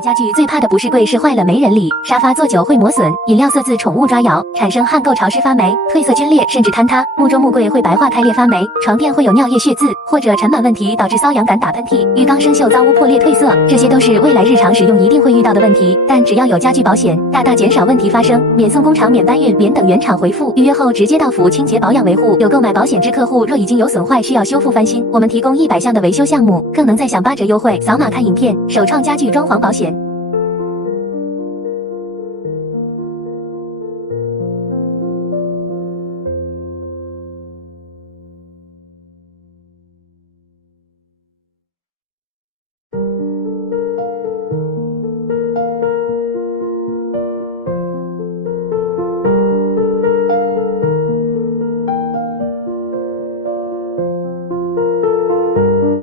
买家具最怕的不是柜是坏了没人理，沙发坐久会磨损，饮料色自宠物抓咬，产生汗垢潮湿发霉，褪色皲裂甚至坍塌。木桌木柜会白化开裂发霉，床垫会有尿液血渍或者尘螨问题导致瘙痒感打喷嚏，浴缸生锈脏污破裂褪色，这些都是未来日常使用一定会遇到的问题。但只要有家具保险，大大减少问题发生，免送工厂、免搬运、免等原厂回复，预约后直接到府清洁保养维护。有购买保险之客户，若已经有损坏需要修复翻新，我们提供100项的维修项目，更能再享8折优惠。扫码看影片，首创家具装潢保险。